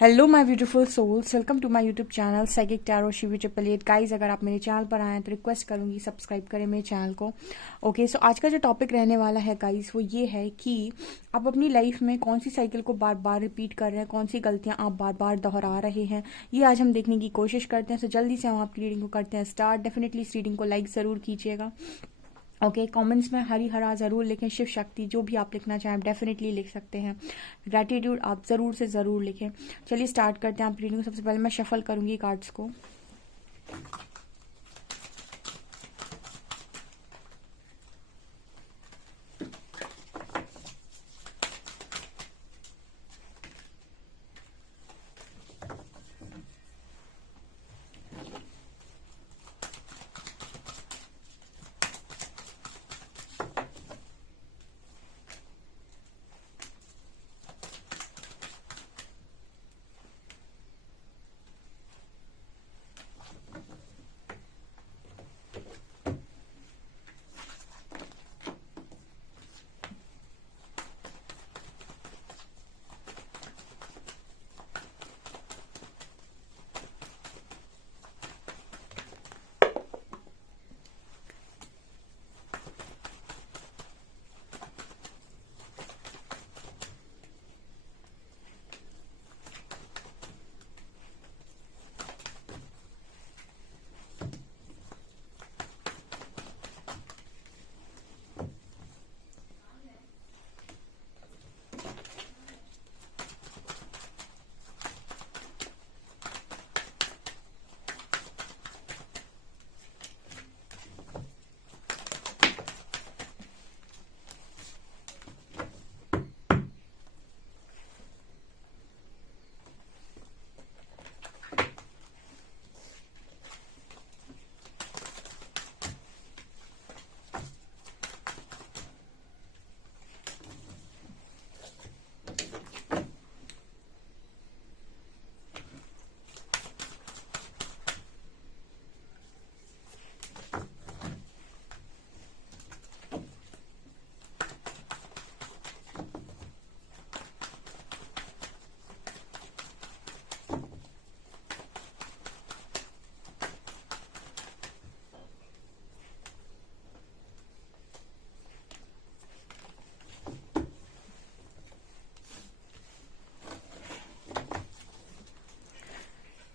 Hello my beautiful souls, welcome to my YouTube channel psychic tarot Shivi triple eight. Guys, अगर आप मेरे channel पर आए हैं तो रिक्वेस्ट करूंगी सब्सक्राइब करें मेरे चैनल को। ओके, सो आज का जो टॉपिक रहने वाला है गाइज वो ये है कि आप अपनी लाइफ में कौन सी साइकिल को बार बार रिपीट कर रहे हैं, कौन सी गलतियां आप बार बार दोहरा रहे हैं, ये आज हम देखने की कोशिश करते हैं। सो जल्दी से हम आपकी रीडिंग को करते हैं स्टार्ट। डेफिनेटली इस रीडिंग को लाइक ज़रूर कीजिएगा। ओके, कमेंट्स में हरी हरा ज़रूर लिखें। शिव शक्ति जो भी आप लिखना चाहें आप डेफिनेटली लिख सकते हैं। ग्रैटिट्यूड आप ज़रूर से ज़रूर लिखें। चलिए स्टार्ट करते हैं आप रीडिंग को। सबसे पहले मैं शफल करूंगी कार्ड्स को।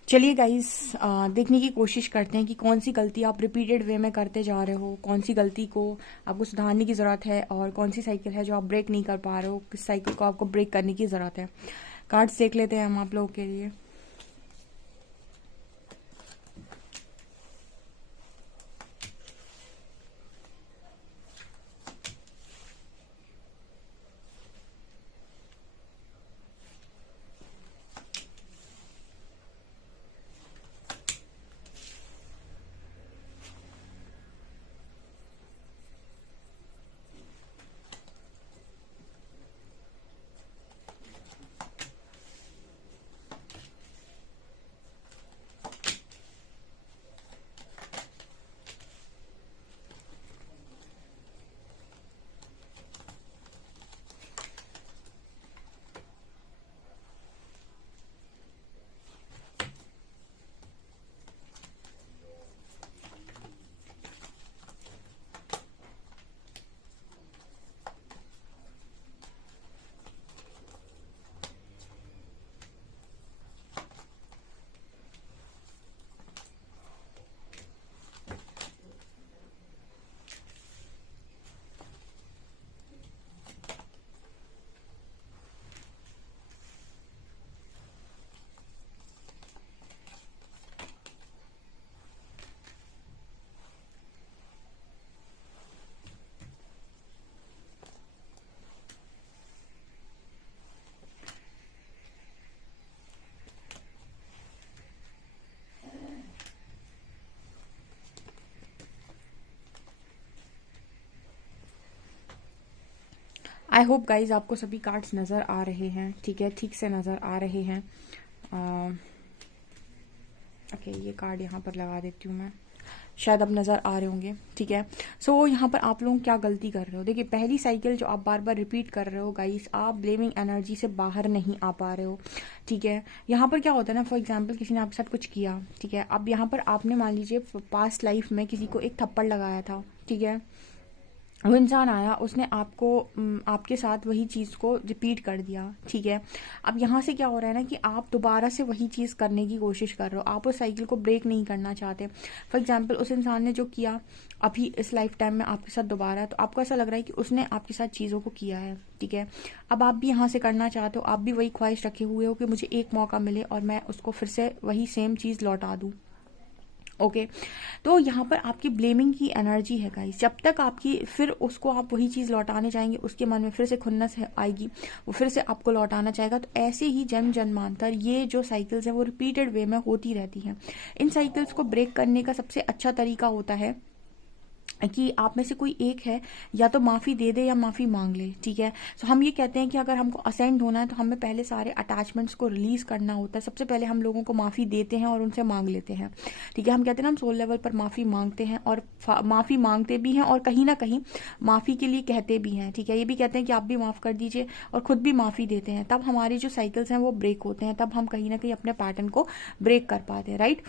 चलिए गाइस, देखने की कोशिश करते हैं कि कौन सी गलती आप रिपीटेड वे में करते जा रहे हो, कौन सी गलती को आपको सुधारने की ज़रूरत है और कौन सी साइकिल है जो आप ब्रेक नहीं कर पा रहे हो, किस साइकिल को आपको ब्रेक करने की ज़रूरत है। कार्ड्स देख लेते हैं हम आप लोगों के लिए। आई होप गाइज आपको सभी कार्ड्स नज़र आ रहे हैं। ठीक है, ठीक से नज़र आ रहे हैं। ओके, ये कार्ड यहाँ पर लगा देती हूँ मैं। शायद अब नज़र आ रहे होंगे, ठीक है। सो यहाँ पर आप लोग क्या गलती कर रहे हो, देखिए पहली साइकिल जो आप बार बार रिपीट कर रहे हो गाइस, आप ब्लेमिंग एनर्जी से बाहर नहीं आ पा रहे हो, ठीक है। यहाँ पर क्या होता है ना, फॉर एग्जांपल किसी ने आपके साथ कुछ किया, ठीक है। अब यहाँ पर आपने मान लीजिए पास्ट लाइफ में किसी को एक थप्पड़ लगाया था, ठीक है। वो इंसान आया, उसने आपके साथ वही चीज़ को रिपीट कर दिया, ठीक है। अब यहाँ से क्या हो रहा है ना कि आप दोबारा से वही चीज़ करने की कोशिश कर रहे हो, आप उस साइकिल को ब्रेक नहीं करना चाहते। फॉर एग्जांपल उस इंसान ने जो किया अभी इस लाइफ टाइम में आपके साथ दोबारा, तो आपको ऐसा लग रहा है कि उसने आपके साथ चीज़ों को किया है, ठीक है। अब आप भी यहाँ से करना चाहते हो, आप भी वही ख्वाहिश रखे हुए हो कि मुझे एक मौका मिले और मैं उसको फिर से वही सेम चीज़ लौटा दूँ, ओके। तो यहाँ पर आपकी ब्लेमिंग की एनर्जी है गाइस, जब तक आपकी फिर उसको आप वही चीज़ लौटाने जाएंगे, उसके मन में फिर से खुन्नस आएगी, वो फिर से आपको लौटाना चाहेगा। तो ऐसे ही जन्म जन्मांतर ये जो साइकिल्स हैं वो रिपीटेड वे में होती रहती हैं। इन साइकिल्स को ब्रेक करने का सबसे अच्छा तरीका होता है कि आप में से कोई एक है या तो माफ़ी दे दे या माफ़ी मांग ले, ठीक है। सो हम ये कहते हैं कि अगर हमको असेंड होना है तो हमें पहले सारे अटैचमेंट्स को रिलीज करना होता है। सबसे पहले हम लोगों को माफ़ी देते हैं और उनसे मांग लेते हैं, ठीक है। हम कहते हैं ना हम सोल लेवल पर माफ़ी मांगते हैं और माफ़ी मांगते भी हैं और कहीं ना कहीं माफ़ी के लिए कहते भी हैं, ठीक है। ये भी कहते हैं कि आप भी माफ़ कर दीजिए और खुद भी माफ़ी देते हैं, तब हमारी जो साइकिल्स हैं वो ब्रेक होते हैं, तब हम कहीं ना कहीं अपने पैटर्न को ब्रेक कर पाते हैं, राइट।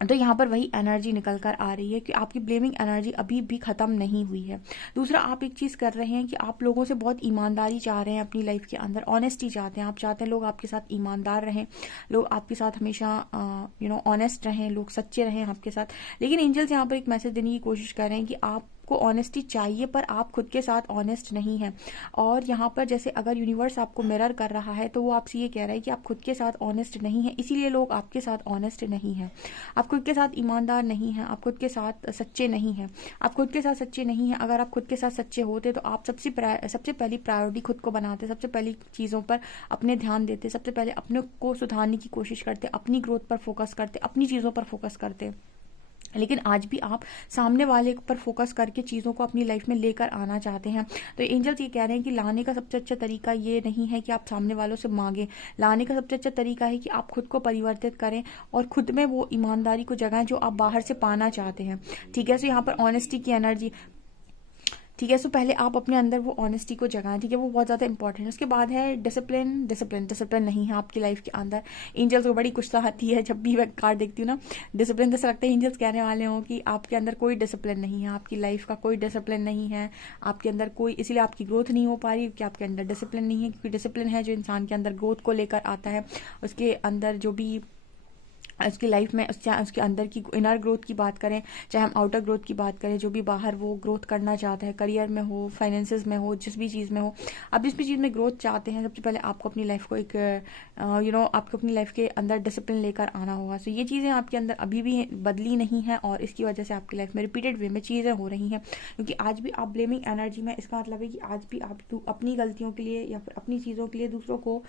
तो यहाँ पर वही एनर्जी निकल कर आ रही है कि आपकी ब्लेमिंग एनर्जी अभी भी ख़त्म नहीं हुई है। दूसरा, आप एक चीज़ कर रहे हैं कि आप लोगों से बहुत ईमानदारी चाह रहे हैं अपनी लाइफ के अंदर, ऑनेस्टी चाहते हैं, आप चाहते हैं लोग आपके साथ ईमानदार रहें, लोग आपके साथ हमेशा ऑनेस्ट रहें, लोग सच्चे रहें आपके साथ। लेकिन एंजल्स यहाँ पर एक मैसेज देने की कोशिश कर रहे हैं कि आपको ऑनेस्टी चाहिए पर आप खुद के साथ ऑनेस्ट नहीं हैं। और यहाँ पर जैसे अगर यूनिवर्स आपको मिरर कर रहा है तो वो आपसे ये कह रहा है कि आप खुद के साथ ऑनेस्ट नहीं हैं, इसीलिए लोग आपके साथ ऑनेस्ट नहीं हैं। आप खुद के साथ ईमानदार नहीं हैं, आप खुद के साथ सच्चे नहीं हैं, आप खुद के साथ सच्चे नहीं हैं। अगर आप खुद के साथ सच्चे होते तो आप सबसे पहली प्रायोरिटी खुद को बनाते, सबसे पहली चीज़ों पर अपने ध्यान देते, सबसे पहले अपने को सुधारने की कोशिश करते, अपनी ग्रोथ पर फोकस करते, अपनी चीज़ों पर फोकस करते। लेकिन आज भी आप सामने वाले पर फोकस करके चीज़ों को अपनी लाइफ में लेकर आना चाहते हैं। तो एंजल्स ये कह रहे हैं कि लाने का सबसे अच्छा तरीका ये नहीं है कि आप सामने वालों से मांगें, लाने का सबसे अच्छा तरीका है कि आप खुद को परिवर्तित करें और खुद में वो ईमानदारी को जगाएं जो आप बाहर से पाना चाहते हैं, ठीक है। सो यहाँ पर ऑनेस्टी की एनर्जी, ठीक है। सो पहले आप अपने अंदर वो ऑनेस्टी को जगाएं, ठीक है, वो बहुत ज़्यादा इंपॉर्टेंट है। उसके बाद है डिसिप्लिन। डिसिप्लिन नहीं है आपकी लाइफ के अंदर। एंजल्स को बड़ी गुस्सा आती है जब भी मैं कार्ड देखती हूँ ना, डिसिप्लिन, तो ऐसा लगता है एंजल्स कहने वाले हों कि आपके अंदर कोई डिसिप्लिन नहीं है, आपकी लाइफ का कोई डिसिप्लिन नहीं है आपके अंदर कोई, इसीलिए आपकी ग्रोथ नहीं हो पा रही क्योंकि आपके अंदर डिसिप्लिन नहीं है। क्योंकि डिसिप्लिन है जो इंसान के अंदर ग्रोथ को लेकर आता है, उसके अंदर जो भी उसकी लाइफ में उसके अंदर की इनर ग्रोथ की बात करें, चाहे हम आउटर ग्रोथ की बात करें, जो भी बाहर वो ग्रोथ करना चाहता है, करियर में हो, फाइनेंसेस में हो, जिस भी चीज़ में हो, आप जिस भी चीज़ में ग्रोथ चाहते हैं, सबसे पहले आपको अपनी लाइफ को एक आपको अपनी लाइफ के अंदर डिसिप्लिन लेकर आना होगा। सो ये चीज़ें आपके अंदर अभी भी बदली नहीं है और इसकी वजह से आपकी लाइफ में रिपीटेड वे में चीज़ें हो रही हैं। क्योंकि आज भी आप ब्लेमिंग एनर्जी में, इसका मतलब है कि आज भी आप अपनी गलतियों के लिए या फिर अपनी चीज़ों के लिए दूसरों को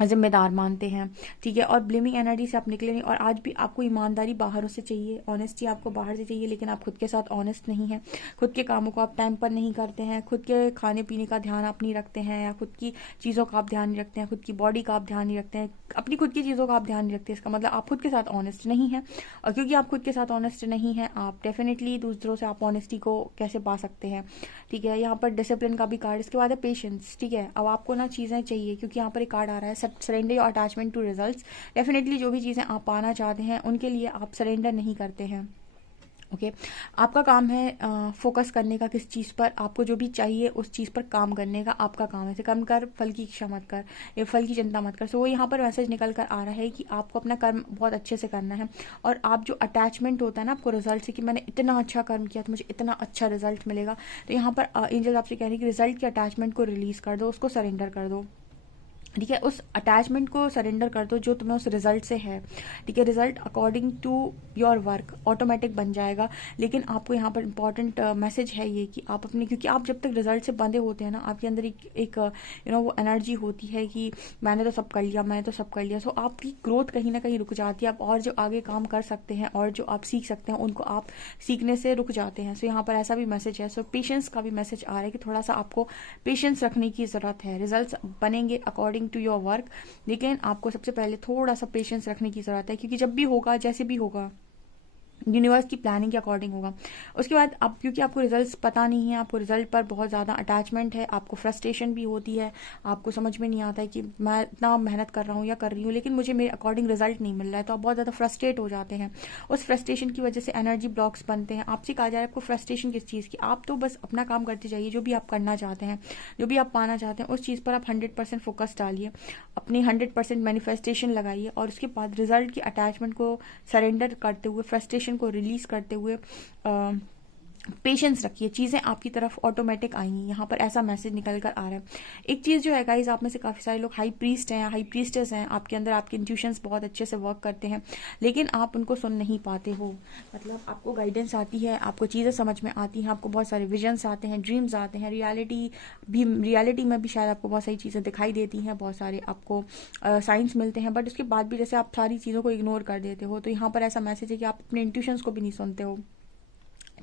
जिम्मेदार मानते हैं, ठीक है। और ब्लेमिंग एनर्जी से आप निकले नहीं। और आज भी आपको ईमानदारी बाहरों से चाहिए, ऑनेस्टी आपको बाहर से चाहिए, लेकिन आप खुद के साथ ऑनेस्ट नहीं हैं। खुद के कामों को आप टाइम पर नहीं करते हैं, खुद के खाने पीने का ध्यान आप नहीं रखते हैं, या खुद की चीज़ों का आप ध्यान नहीं रखते हैं, खुद की बॉडी का आप ध्यान नहीं रखते हैं, अपनी खुद की चीज़ों का आप ध्यान नहीं रखते। इसका मतलब आप खुद के साथ ऑनेस्ट नहीं हैं। और क्योंकि आप खुद के साथ ऑनेस्ट नहीं हैं, आप डेफिनेटली दूसरों से आप ऑनेस्टी को कैसे पा सकते हैं, ठीक है। यहाँ पर डिसिप्लिन का भी कार्ड, इसके बाद है पेशेंस, ठीक है। अब आपको ना चीज़ें चाहिए, क्योंकि यहाँ पर एक कार्ड आ रहा है surrender your attachment to results. Definitely जो भी चीज़ें आप पाना चाहते हैं उनके लिए आप सरेंडर नहीं करते हैं, ओके। आपका काम है फोकस करने का किस चीज़ पर, आपको जो भी चाहिए उस चीज़ पर काम करने का आपका काम है। से कर्म कर, फल की इच्छा मत कर, या फल की चिंता मत कर। सो वो यहाँ पर मैसेज निकल कर आ रहा है कि आपको अपना कर्म बहुत अच्छे से करना है। और आप जो अटैचमेंट होता है ना आपको रिजल्ट से, कि मैंने इतना अच्छा कर्म किया तो मुझे इतना अच्छा रिजल्ट मिलेगा, तो यहाँ पर एंजल आपसे कह रहे हैं कि रिजल्ट के अटैचमेंट को रिलीज़ कर दो, उसको सरेंडर कर दो, ठीक है। उस अटैचमेंट को सरेंडर कर दो जो तुम्हें उस रिजल्ट से है, ठीक है। Result according to your work automatic बन जाएगा। लेकिन आपको यहाँ पर इंपॉर्टेंट मैसेज है ये कि आप अपने, क्योंकि आप जब तक रिजल्ट से बंधे होते हैं ना, आपके अंदर एक वो एनर्जी होती है कि मैंने तो सब कर लिया, मैंने तो सब कर लिया। सो आपकी ग्रोथ कहीं ना कहीं रुक जाती है। आप और जो आगे काम कर सकते हैं और जो आप सीख सकते हैं उनको आप सीखने से रुक जाते हैं। सो यहाँ पर ऐसा भी मैसेज है। सो पेशेंस का भी मैसेज आ रहा है कि थोड़ा सा आपको पेशेंस रखने की ज़रूरत है। रिजल्ट बनेंगे अकॉर्डिंग टू योर वर्क, लेकिन आपको सबसे पहले थोड़ा सा पेशेंस रखने की ज़रूरत है। क्योंकि जब भी होगा, जैसे भी होगा, यूनिवर्स की प्लानिंग के अकॉर्डिंग होगा। उसके बाद अब क्योंकि आपको रिजल्ट्स पता नहीं है, आपको रिजल्ट पर बहुत ज़्यादा अटैचमेंट है, आपको फ्रस्ट्रेशन भी होती है, आपको समझ में नहीं आता है कि मैं इतना मेहनत कर रहा हूँ या कर रही हूँ लेकिन मुझे मेरे अकॉर्डिंग रिजल्ट नहीं मिल रहा है, तो आप बहुत ज़्यादा फ्रस्ट्रेट हो जाते हैं। उस फ्रस्ट्रेशन की वजह से एनर्जी ब्लॉक्स बनते हैं। आपसे कहा जा रहा है आपको फ्रस्ट्रेशन किस चीज़ की, आप तो बस अपना काम करते जाइए, जो भी आप करना चाहते हैं, जो भी आप पाना चाहते हैं, उस चीज़ पर आप 100% फोकस डालिए, अपनी 100% मैनिफेस्टेशन लगाइए और उसके बाद रिजल्ट की अटैचमेंट को सरेंडर करते हुए, फ्रस्ट्रेशन को रिलीज करते हुए पेशेंस रखिए, चीज़ें आपकी तरफ ऑटोमेटिक आएंगी। यहाँ पर ऐसा मैसेज निकल कर आ रहा है। एक चीज़ जो है गाइज, आप में से काफ़ी सारे लोग हाई प्रीस्ट हैं, हाई प्रीस्टेस हैं, आपके अंदर आपके इंट्यूशंस बहुत अच्छे से वर्क करते हैं लेकिन आप उनको सुन नहीं पाते हो। मतलब आपको गाइडेंस आती है, आपको चीज़ें समझ में आती हैं, आपको बहुत सारे विजन्स आते हैं, ड्रीम्स आते हैं, रियलिटी में भी शायद आपको बहुत सारी चीज़ें दिखाई देती हैं, बहुत सारे आपको साइंस मिलते हैं, बट उसके बाद भी जैसे आप सारी चीज़ों को इग्नोर कर देते हो। तो यहाँ पर ऐसा मैसेज है कि आप अपने इंट्यूशंस को भी नहीं सुनते हो।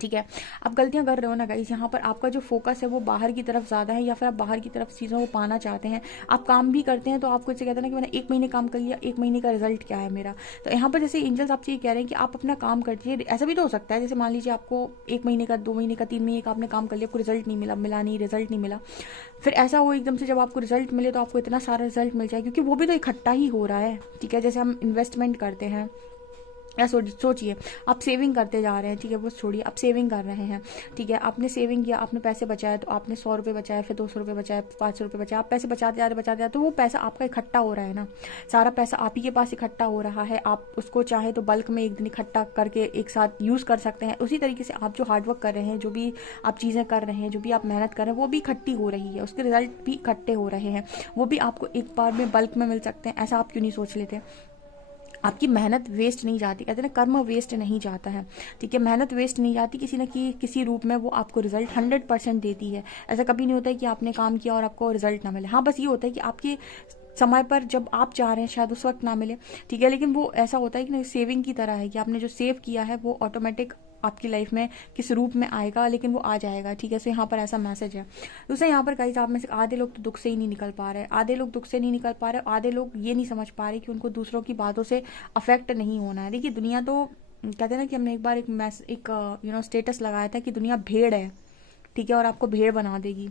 ठीक है, आप गलतियां कर रहे हो ना गाइस। यहाँ पर आपका जो फोकस है वो बाहर की तरफ ज़्यादा है, या फिर आप बाहर की तरफ चीज़ों को पाना चाहते हैं। आप काम भी करते हैं तो आपको इससे कहते हैं ना कि मैंने 1 महीने काम कर लिया, 1 महीने का रिजल्ट क्या है मेरा। तो यहाँ पर जैसे एंजल्स आपसे ये कह रहे हैं कि आप अपना काम करते, ऐसा भी तो हो सकता है जैसे मान लीजिए आपको 1 महीने का, 2 महीने का, 3 महीने का आपने काम कर लिया, आपको रिजल्ट नहीं मिला नहीं, रिजल्ट नहीं मिला। फिर ऐसा हो एकदम से जब आपको रिजल्ट मिले तो आपको इतना सारा रिजल्ट मिल जाए, क्योंकि वो भी तो इकट्ठा ही हो रहा है। ठीक है, जैसे हम इन्वेस्टमेंट करते हैं या सोचिए आप सेविंग करते जा रहे हैं, ठीक है, वो छोड़िए, आप सेविंग कर रहे हैं। ठीक है, आपने सेविंग किया, आपने पैसे बचाए, तो आपने 100 रुपये बचाए, फिर 200 रुपये बचाए, 500 रुपये बचाए, आप पैसे बचाते जा रहे तो वो पैसा आपका इकट्ठा हो रहा है ना, सारा पैसा आप ही के पास इकट्ठा हो रहा है। आप उसको चाहे तो बल्क में एक दिन इकट्ठा करके एक साथ यूज़ कर सकते हैं। उसी तरीके से आप जो हार्डवर्क कर रहे हैं, जो भी आप चीज़ें कर रहे हैं, जो भी आप मेहनत कर रहे हैं, वो भी इकट्ठी हो रही है, उसके रिजल्ट भी इकट्ठे हो रहे हैं, वो भी आपको एक बार में बल्क में मिल सकते हैं। ऐसा आप क्यों नहीं सोच लेते? आपकी मेहनत वेस्ट नहीं जाती, कहते हैं ना कर्म वेस्ट नहीं जाता है। ठीक है, मेहनत वेस्ट नहीं जाती, किसी न किसी रूप में वो आपको रिजल्ट 100% देती है। ऐसा कभी नहीं होता है कि आपने काम किया और आपको रिजल्ट ना मिले। हाँ, बस ये होता है कि आपके समय पर जब आप चाह रहे हैं शायद उस वक्त ना मिले। ठीक है, लेकिन वो ऐसा होता है कि ना सेविंग की तरह है कि आपने जो सेव किया है वो ऑटोमेटिक आपकी लाइफ में किस रूप में आएगा, लेकिन वो आ जाएगा। ठीक है, सो यहाँ पर ऐसा मैसेज है। दूसरा यहाँ पर गाइस, आप में से आधे लोग तो दुख से ही नहीं निकल पा रहे, आधे लोग दुख से नहीं निकल पा रहे, आधे लोग ये नहीं समझ पा रहे कि उनको दूसरों की बातों से अफेक्ट नहीं होना है। देखिए, दुनिया तो कहते हैं ना कि हमने एक बार एक स्टेटस लगाया था कि दुनिया भेड़ है। ठीक है, और आपको भेड़ बना देगी।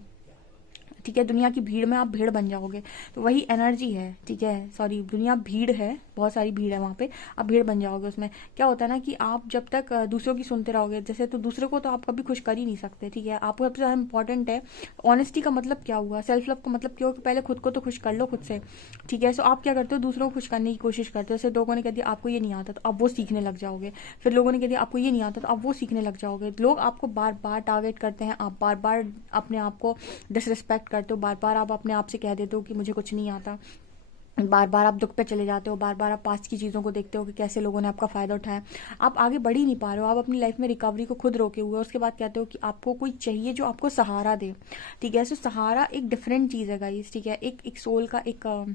ठीक है, दुनिया की भीड़ में आप भेड़ बन जाओगे, तो वही एनर्जी है। ठीक है, सॉरी, दुनिया भीड़ है, बहुत सारी भीड़ है वहाँ पे, आप भीड़ बन जाओगे। उसमें क्या होता है ना कि आप जब तक दूसरों की सुनते रहोगे, जैसे, तो दूसरे को तो आप कभी खुश कर ही नहीं सकते। ठीक है, आपको सबसे ज़्यादा इंपॉर्टेंट है ऑनेस्टी का मतलब क्या हुआ, सेल्फ लव का मतलब क्या हो, कि पहले खुद को तो खुश कर लो खुद से। ठीक है, सो आप क्या करते हो, दूसरों को खुश करने की कोशिश करते हो। जैसे लोगों ने कह दिया आपको ये नहीं आता, तो आप वो सीखने लग जाओगे। फिर लोगों ने कह दिया आपको ये नहीं आता, तो आप वो सीखने लग जाओगे। लोग आपको बार बार टारगेट करते हैं, आप बार बार अपने आप को डिसरिस्पेक्ट करते हो, बार बार आप अपने आप से कह देते हो कि मुझे कुछ नहीं आता, बार बार आप दुख पे चले जाते हो, बार बार आप पास्ट की चीज़ों को देखते हो कि कैसे लोगों ने आपका फ़ायदा उठाया। आप आगे बढ़ ही नहीं पा रहे हो, आप अपनी लाइफ में रिकवरी को खुद रोके हुए हो। उसके बाद कहते हो कि आपको कोई चाहिए जो आपको सहारा दे। ठीक है, सो सहारा एक डिफरेंट चीज़ है गाइस। ठीक है, एक सोल का एक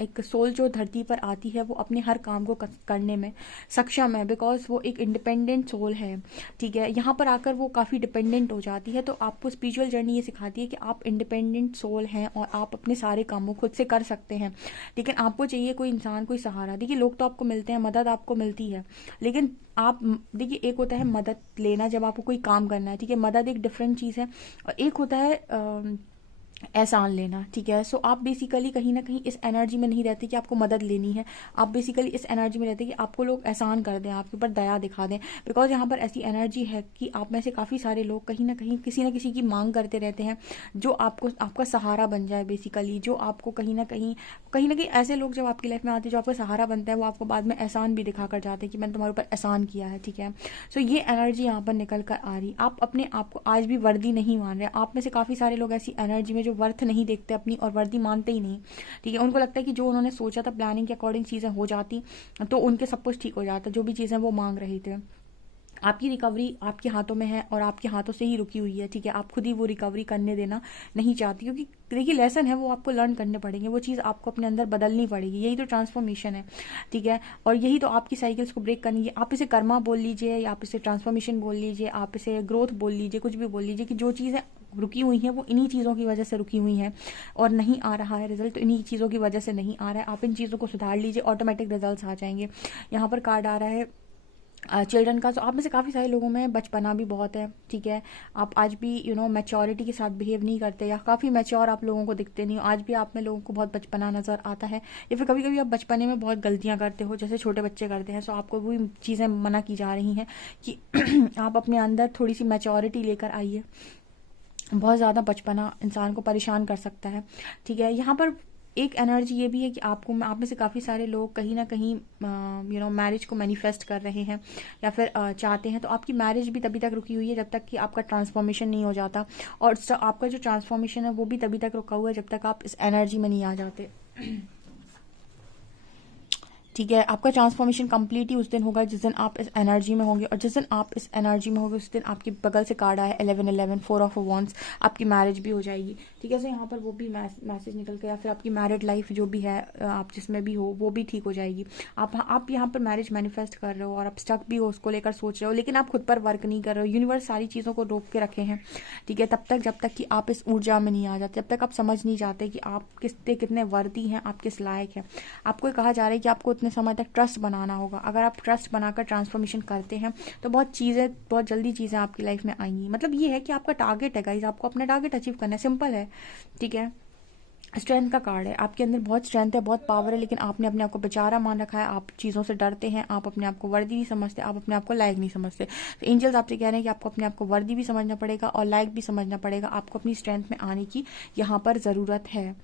एक सोल जो धरती पर आती है वो अपने हर काम को करने में सक्षम है, बिकॉज वो एक इंडिपेंडेंट सोल है। ठीक है, यहाँ पर आकर वो काफ़ी डिपेंडेंट हो जाती है। तो आपको स्पिरिचुअल जर्नी ये सिखाती है कि आप इंडिपेंडेंट सोल हैं और आप अपने सारे कामों खुद से कर सकते हैं। लेकिन आपको चाहिए कोई इंसान, कोई सहारा। देखिए, लोग तो आपको मिलते हैं, मदद आपको मिलती है, लेकिन आप देखिए, एक होता है मदद लेना जब आपको कोई काम करना है। ठीक है, मदद एक डिफरेंट चीज़ है, और एक होता है एहसान लेना। ठीक है, सो आप बेसिकली कहीं ना कहीं इस एनर्जी में नहीं रहते कि आपको मदद लेनी है, आप बेसिकली इस एनर्जी में रहते कि आपको लोग एहसान कर दें, आपके ऊपर दया दिखा दें। बिकॉज यहाँ पर ऐसी एनर्जी है कि आप में से काफ़ी सारे लोग कहीं ना कहीं किसी न किसी की मांग करते रहते हैं, जो आपको आपका सहारा बन जाए बेसिकली, जो आपको कहीं ना कहीं ऐसे लोग जब आपकी लाइफ में आते हैं जो आपका सहारा बनता है, वो आपको बाद में एहसान भी दिखा कर जाते हैं कि मैंने तुम्हारे ऊपर एहसान किया है। ठीक है, सो ये एनर्जी यहाँ पर निकल कर आ रही। आप अपने आप को आज भी वर्दी नहीं मान रहे। आप में से काफ़ी सारे लोग ऐसी एनर्जी में जो वर्थ नहीं देखते अपनी, और वर्दी मानते ही नहीं। ठीक है, उनको लगता है कि जो उन्होंने सोचा था प्लानिंग के अकॉर्डिंग चीज़ें हो जाती तो उनके सब कुछ ठीक हो जाता, जो भी चीज़ें वो मांग रहे थे। आपकी रिकवरी आपके हाथों में है और आपके हाथों से ही रुकी हुई है। ठीक है, आप खुद ही वो रिकवरी करने देना नहीं चाहती, क्योंकि देखिए लेसन है वो आपको लर्न करने पड़ेंगे, वो चीज़ आपको अपने अंदर बदलनी पड़ेगी। यही तो ट्रांसफॉर्मेशन है। ठीक है, और यही तो आपकी साइकिल्स को ब्रेक करनी है। आप इसे कर्मा बोल लीजिए, या आप इसे ट्रांसफॉर्मेशन बोल लीजिए, आप इसे ग्रोथ बोल लीजिए, कुछ भी बोल लीजिए, कि जो चीज़ें रुकी हुई हैं वो इन्हीं चीज़ों की वजह से रुकी हुई हैं, और नहीं आ रहा है रिजल्ट, तो इन्हीं चीज़ों की वजह से नहीं आ रहा है। आप इन चीज़ों को सुधार लीजिए, ऑटोमेटिक रिजल्ट आ जाएंगे। यहाँ पर कार्ड आ रहा है चिल्ड्रन का। तो आप में से काफ़ी सारे लोगों में बचपना भी बहुत है, ठीक है। आप आज भी मैच्योरिटी के साथ बिहेव नहीं करते, या काफ़ी मैच्योर आप लोगों को दिखते नहीं हो, आज भी आप में लोगों को बहुत बचपना नज़र आता है। या फिर कभी कभी आप बचपने में बहुत गलतियां करते हो, जैसे छोटे बच्चे करते हैं। सो आपको वही चीज़ें मना की जा रही हैं कि आप अपने अंदर थोड़ी सी मैच्योरिटी लेकर आइए। बहुत ज़्यादा बचपना इंसान को परेशान कर सकता है, ठीक है। यहाँ पर एक एनर्जी ये भी है कि आप में से काफ़ी सारे लोग कहीं ना कहीं मैरिज को मैनिफेस्ट कर रहे हैं, या फिर चाहते हैं। तो आपकी मैरिज भी तभी तक रुकी हुई है जब तक कि आपका ट्रांसफॉर्मेशन नहीं हो जाता, और आपका जो ट्रांसफॉर्मेशन है वो भी तभी तक रुका हुआ है जब तक आप इस एनर्जी में नहीं आ जाते, ठीक है। आपका ट्रांसफॉर्मेशन कंप्लीट ही उस दिन होगा जिस दिन आप इस एनर्जी में होंगे, और जिस दिन आप इस एनर्जी में होंगे उस दिन आपके बगल से कार्ड आया 1111 4 ऑफ वॉन्ड्स, आपकी मैरिज भी हो जाएगी, ठीक है। सो यहाँ पर वो भी मैसेज निकल के, या फिर आपकी मैरिड लाइफ जो भी है आप जिसमें भी हो वो भी ठीक हो जाएगी। आप यहाँ पर मैरिज मैनिफेस्ट कर रहे हो और आप स्टक भी हो, उसको लेकर सोच रहे हो, लेकिन आप खुद पर वर्क नहीं कर रहे हो। यूनिवर्स सारी चीज़ों को रोक के रखे हैं, ठीक है, तब तक जब तक कि आप इस ऊर्जा में नहीं आ जाते, जब तक आप समझ नहीं जाते कि आप कितने वर्दी हैं, आप किस लायक हैं। आपको कहा जा रहा है कि आपको उतने समय तक ट्रस्ट बनाना होगा। अगर आप ट्रस्ट बनाकर ट्रांसफॉर्मेशन करते हैं तो बहुत जल्दी चीज़ें आपकी लाइफ में आएंगी। मतलब ये है कि आपका टारगेट है गाइस, आपको अपना टारगेट अचीव करना है, सिंपल है, ठीक है। स्ट्रेंथ का कार्ड है, आपके अंदर बहुत स्ट्रेंथ है, बहुत पावर है, लेकिन आपने अपने आप को बेचारा मान रखा है। आप चीज़ों से डरते हैं, आप अपने आप को वर्दी नहीं समझते, आप अपने आप को लायक नहीं समझते। तो एंजल्स आपसे कह रहे हैं कि आपको अपने आप को वर्दी भी समझना पड़ेगा और लायक भी समझना पड़ेगा। आपको अपनी स्ट्रेंथ में आने की यहाँ पर ज़रूरत है,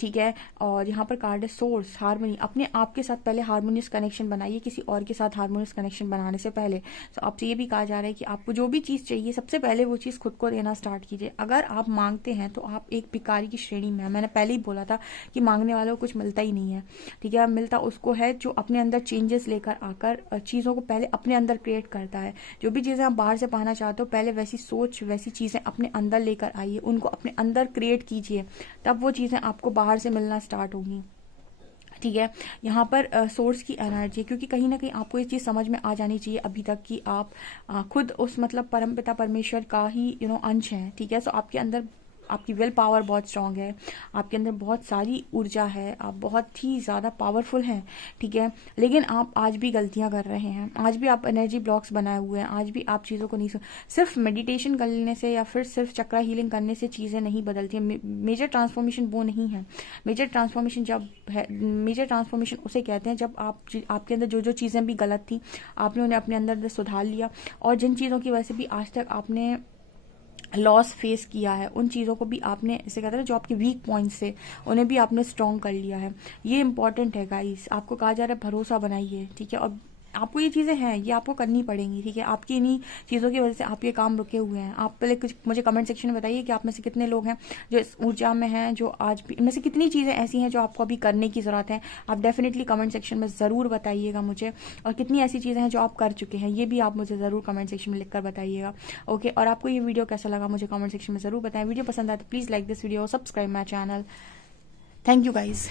ठीक है। और यहाँ पर कार्ड है सोर्स, हारमोनी। अपने आप के साथ पहले हारमोनियस कनेक्शन बनाइए, किसी और के साथ हारमोनियस कनेक्शन बनाने से पहले। तो आपसे ये भी कहा जा रहा है कि आपको जो भी चीज़ चाहिए सबसे पहले वो चीज़ खुद को देना स्टार्ट कीजिए। अगर आप मांगते हैं तो आप एक भिखारी की श्रेणी में है। मैंने पहले ही बोला था कि मांगने वालों को कुछ मिलता ही नहीं है, ठीक है। मिलता उसको है जो अपने अंदर चेंजेस लेकर आकर चीज़ों को पहले अपने अंदर क्रिएट करता है। जो भी चीज़ें आप बाहर से पाना चाहते हो, पहले वैसी सोच, वैसी चीज़ें अपने अंदर लेकर आइए, उनको अपने अंदर क्रिएट कीजिए, तब वो चीज़ें आपको बाहर से मिलना स्टार्ट होंगी, ठीक है। यहाँ पर सोर्स की एनर्जी, क्योंकि कहीं ना कहीं आपको ये चीज़ समझ में आ जानी चाहिए अभी तक कि आप खुद उस मतलब परमपिता परमेश्वर का ही अंश हैं, ठीक है। सो आपके अंदर आपकी विल पावर बहुत स्ट्रांग है, आपके अंदर बहुत सारी ऊर्जा है, आप बहुत ही ज़्यादा पावरफुल हैं, ठीक है। लेकिन आप आज भी गलतियां कर रहे हैं, आज भी आप एनर्जी ब्लॉक्स बनाए हुए हैं, आज भी आप चीज़ों को नहीं सिर्फ मेडिटेशन करने से या फिर सिर्फ चक्रा हीलिंग करने से चीज़ें नहीं बदलती हैं। मेजर ट्रांसफॉर्मेशन वो नहीं है। मेजर ट्रांसफॉर्मेशन जब है, मेजर ट्रांसफॉर्मेशन उसे कहते हैं जब आपके अंदर जो जो चीज़ें भी गलत थी आपने उन्हें अपने अंदर सुधार लिया, और जिन चीज़ों की वजह से भी आज तक आपने लॉस फेस किया है उन चीज़ों को भी आपने, इसे कहते हैं जो आपके वीक पॉइंट्स थे उन्हें भी आपने स्ट्रॉन्ग कर लिया है। ये इंपॉर्टेंट है गाइस, आपको कहा जा रहा है भरोसा बनाइए, ठीक है। और आपको ये चीज़ें हैं, ये आपको करनी पड़ेंगी, ठीक है। आपकी इन्हीं चीज़ों की वजह से आपके काम रुके हुए हैं। आप पहले कुछ मुझे कमेंट सेक्शन में बताइए कि आप में से कितने लोग हैं जो इस ऊर्जा में हैं, जो आज भी इनमें से कितनी चीज़ें ऐसी हैं जो आपको अभी करने की ज़रूरत है। आप डेफिनेटली कमेंट सेक्शन में ज़रूर बताइएगा मुझे, और कितनी ऐसी चीज़ें हैं जो आप कर चुके हैं ये भी आप मुझे ज़रूर कमेंट सेक्शन में लिख कर बताइएगा, ओके। और आपको ये वीडियो कैसा लगा मुझे कमेंट सेक्शन में ज़रूर बताएं। वीडियो पसंद आए तो please like this video, subscribe my channel. Thank you guys.